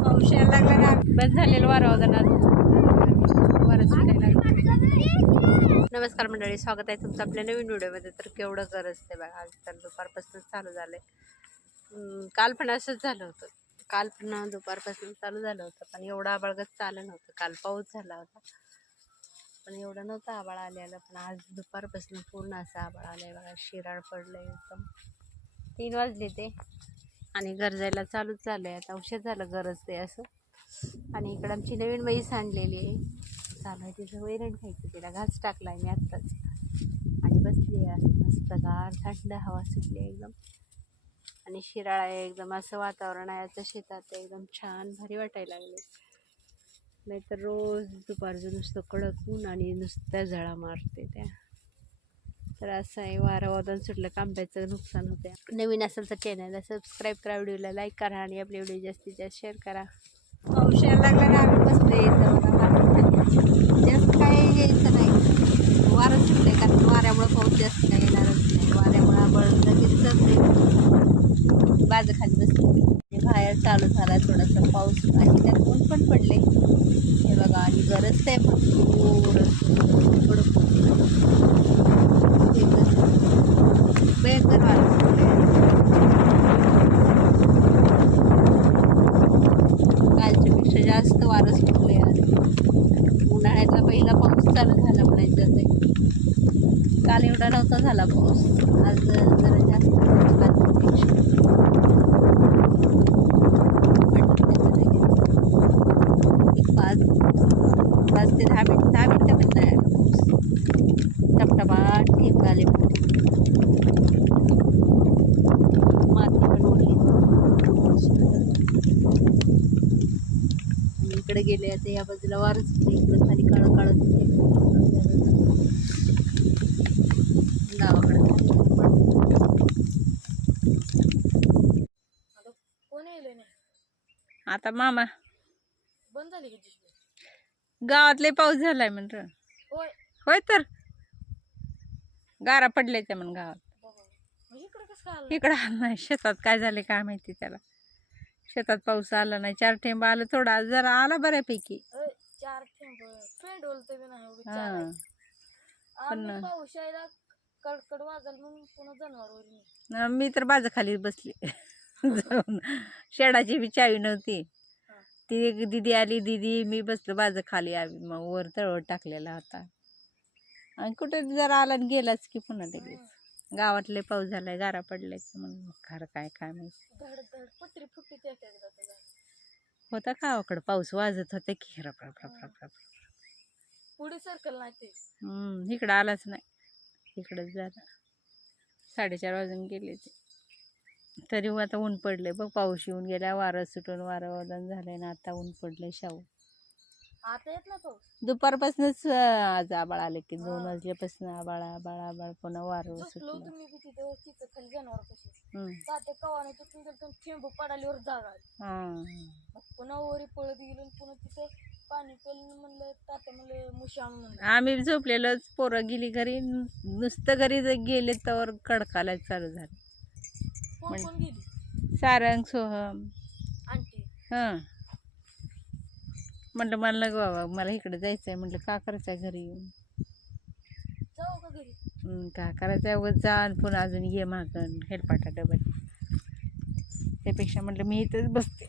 पाऊस यायला लागला ना बस झालेलं वारा होता ना सुटायला नमस्कार मंडळी स्वागत आहे तुमचं आपल्या नवीन व्हिडिओमध्ये. तर केवढं गरज ते बघा आज तर दुपारपासूनच चालू झालं आहे काल पण असंच झालं होतं. काल पण दुपारपासून चालू झालं होतं पण एवढं आबाळगत चाललं नव्हतं. काल पाऊस झाला होता. पण एवढं नव्हतं आबाळ आलेलं पण आज दुपारपासून पूर्ण असं आबाळ आलं आहे बघा. शिराळ पडलं आहे एकदम. तीन वाजले ते. आणि गरजायला चालूच झालं आहे आता औषध झालं गरज ते असं. आणि इकडं आमची नवीन म्हैस आणलेली आहे. चालू आहे तिचं वैरण खायचं. तिला घास टाकला आहे मी आत्ताच. आणि बसली आहे असं मस्त गार थंड हवा सुटली आहे एकदम. आणि शिराळा आहे एकदम असं वातावरण आहे. आता शेतात एकदम छान भारी वाटायला लागले नाहीतर रोज दुपारचं नुसतं कडक ऊन आणि नुसत्या झळा मारते त्या. तर असं आहे वारं वादन सुटलं का आंब्याचं नुकसान होते नवीन असेल तर चॅनलला सबस्क्राईब करा व्हिडिओला लाईक करा आणि आपले व्हिडिओ जास्तीत जास्त शेअर करा. पाऊस यायला लागला ना आम्ही बसले जास्त काय यायचं नाही. वारं सुटलं कारण वाऱ्यामुळं पाऊस जास्त काय येणारच नाही वाऱ्यामुळं आबळ लगेच चढले बाजू खाली बसले. बाहेर चालू झाला थोडासा पाऊस आणि त्यात ऊन पण पडले हे बघा आणि गरज आहे भरपूर थोडं कालच्यापेक्षा कालच्या पेक्षा जास्त वारं सुटले आज. उन्हाळ्यातला पहिला पाऊस चालू झाला म्हणायचं ते काल एवढा नव्हता झाला पाऊस. आज जरा जास्त पाऊस कालच्यापेक्षा. एक पाच पाच ते दहा मिनिट दहा मिनटं पण नाही आला पाऊस टपटपाट ठेप आले माती पण उडली आणि इकडे गेले आता या बाजूला वारच इकडे खाली काळं काळं दिसते गावाकडे. आता कोण येईल नाही? आता मामा. बंद झाली गावातले पाऊस झालाय म्हणतो. होय. होय तर. गारा पडले त्या म्हण गावात. इकडे कसं काय आलं? इकडं आलं नाही शेतात काय झाले काय माहिती त्याला. शेतात पाऊस आला नाही चार ठेंब आलं थोडा जरा आला बऱ्यापैकी. चार थेंब फ्रेंड बोलते बी नाही एवढी चार आहेत. पण- आम्ही पाऊस यायला कडकड वाजल म्हणून पुन्हा जनावर मी न मी तर बाजूखाली बसली. जाऊन शेडाची बी चावी नव्हती. ती एक दिदी आली दिदी मी बसलो बाजू खाली आवी मग वर तळवट टाकलेला होता. आणि कुठे जरा आला आणि गेलाच की पुन्हा लगेच. गावातले पाऊस झालाय गारा पडलाय म्हणून खरं काय काय माहिती. पत्री फुट्टी ते एकदा तुझा होता गावाकडं पाऊस वाजत होता की. पुढे सर्कल नाही ते. हम्म, इकडं आलाच नाही. इकडंच झाला. साडेचार वाजून गेले ते. तरी आता ऊन पडले बघ पाऊस येऊन गेला वारं सुटून वारं वादन झालंय ना आता ऊन पडले शाहू. आता येत ना पाऊस दुपारपासूनच आज आबाळ आले की दोन वाजल्यापासून आबाळ आबाळ आबाळ पुन्हा वारं झोपलो सुटलं. तुम्ही बी तिथे तिथं खाली जनावर कशी. हम्म. ताटे कवाने तिथून गेलो थेंब पडालीवर जागा आली. हा. मग पुन्हा वरी पळत गेलो आणि पुन्हा तिथं पाणी पेलं म्हणलं तात्या म्हणलं मुशी आणून आम्ही झोपलेलोच पोरं गेली घरी नुसतं घरी जर गेले तर कडकाला चालू झालं. कोण म्हण- कोण गेली? सारंग सोहम. आंटी. हां. म्हटलं मला नको बाबा मला इकडे जायचं आहे म्हटलं का करायचं आहे घरी येऊन? जाऊ का हं, करायचं आहे उगाच जा आणि पुन्हा अजून ये मागं हेलपाटा डबल. त्यापेक्षा म्हटलं मी इथंच बसते.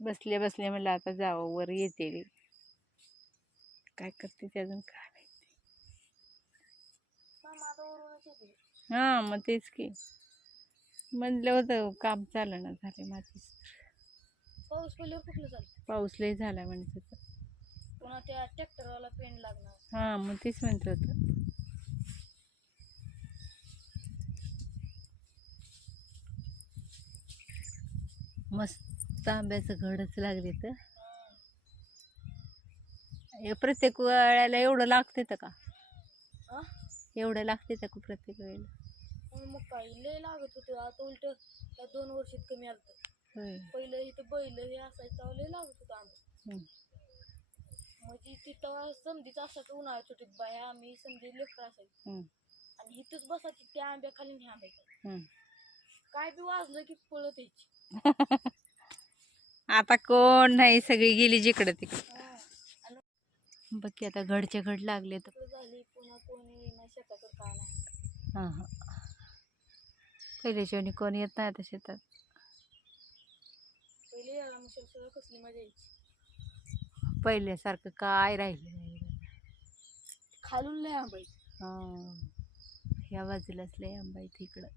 बसले बसले म्हटलं आता जावं वर येते. काय करते ते अजून काय माहिती हां मग तेच की. म्हणलं होतं काम चालं ना झाले मातीच पाऊस पडल्यावर कुठलं चालतं. पाऊस लय झाला म्हणत होतं पुन्हा त्या ट्रॅक्टरवाला पेंड लागणार. हां मग तेच म्हणत होतं. मस्त आंब्याचं घडच लागले तर. हे प्रत्येक वेळेला एवढं लागते तर का? हा एवढं लागते तर का प्रत्येक वेळेला? मग मग काय लय लागत होतं. आता उलट त्या दोन वर्षात कमी आलं होय. पहिलं इथं हे असायचं तेव्हा लय लागत होतं. म्हणजे तिथं समधीच असायचं उन्हाळ्यात सुट्टीत बाया आम्ही समधी लेकरं असायची. हं. आणि इथंच बसायची त्या आंब्याखाली ह्या आंब्याखाली हं. काय बी वाजलं की पळत यायची. आता कोण नाही सगळी गेली जिकडं तिकडं. आणि बघ की आता घडचे घड लागले तर. इकडं झाली पुन्हा कोणी नाही शेताकडे काय नाही हां. हां पहिल्याशिवाय कोण येत नाही आता शेतात. पहिले याला मग सगळं कसली मजा यायची? पहिल्यासारखं काय राहिलं नाही खालून लय आंबाई हां. ह्या बाजूलाच लय आंबा आहे तिकडं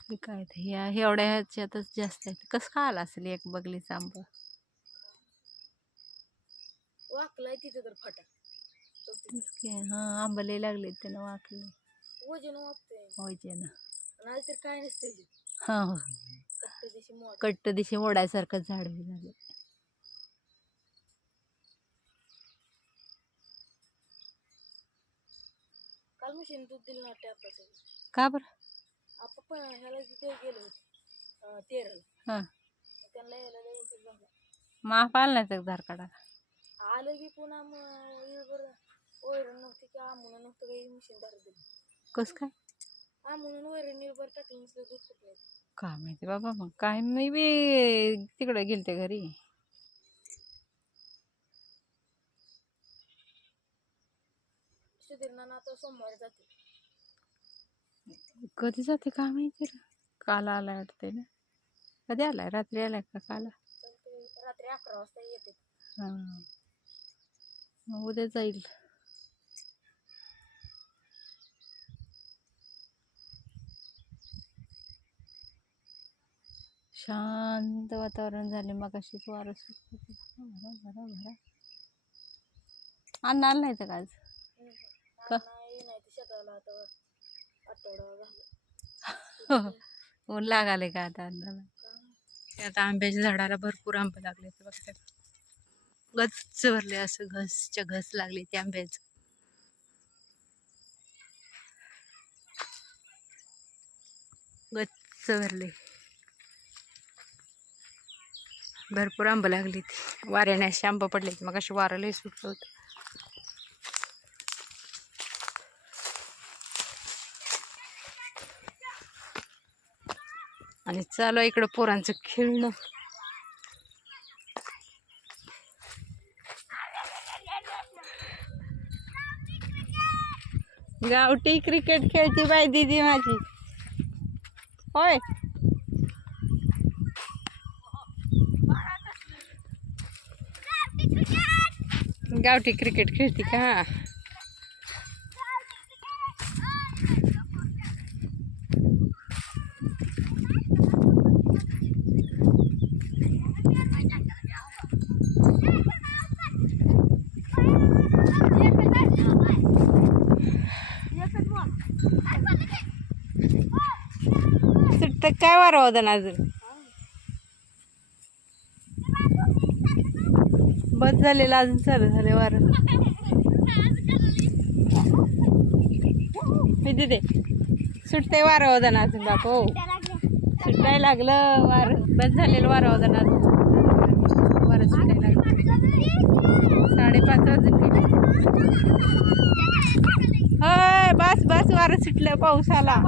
हे काय ते? ह्या एवढ्या ह्याच्यातच जास्त आहे कसं काय आला असेल एक बगलीचा आंबा? वाकलाय तिथे तर फाटा. तेच की हां आंबा लय लागले त्यानं वाकले. वजन वागतंय व्हायचे ना नाही तर काय नसतं हे. हां हो. फक्त जशी मोड. कट्ट दिशी मोडायसारखं झाड बी झालं. काल मशीन दूध दिलं ना टॅपाचं का बरं? आपण पण ह्याला तिथे गेलो होतो तेराला. हां. त्यांना यायला लय उशीर झाला आलं नाही तर धार काढा आलं की पुन्हा मग येळभर वैरण नव्हती की आमून नव्हतं काही मशीन कसं काय? आमून वैरण निर्भर टाकलं नसलं दूध कुठलं? काय माहिती बाबा मग काय मी बी तिकडे गेलते घरी. सुधीरना आता सोमवारी जाते. कधी जाते काय माहिती रे? काल आलाय वाटते ना. कधी आलाय? रात्री आलाय का काल? तर ते रात्री अकरा वाजता येते. हां. मग उद्या जाईल. शांत वातावरण झाले मग अशीच वारं सुटत भरा भरा भरा नाही तर आज? का? ऊन लागाले का आता अन्नाला ते आता आंब्याच्या झाडाला भरपूर आंबे लागले ते बघते गच्च भरले असं घसच्या घस लागली ते आंब्याचं. गच्च भरले. भरपूर आंबं लागली ती वाऱ्याने असे आंबं पडले मग असे वारं लय सुटलं होतं. आणि चालू आहे इकडं पोरांचं खेळणं. गावठी क्रिकेट खेळती बाय दिदी माझी. होय. गावठी क्रिकेट खेळते का? सुट्ट काय वारं होतं ना अजून? बस झालेलं अजून चालू झाले वारं. मी तिथे सुटते वारं होतं अजून बाप सुटायला लागलं वारं. बस झालेलं वारं होतं अजून. वारं सुटायला लागलं. साडेपाच वाजून गेले. होय बस बस वारं सुटलं पाऊस आला.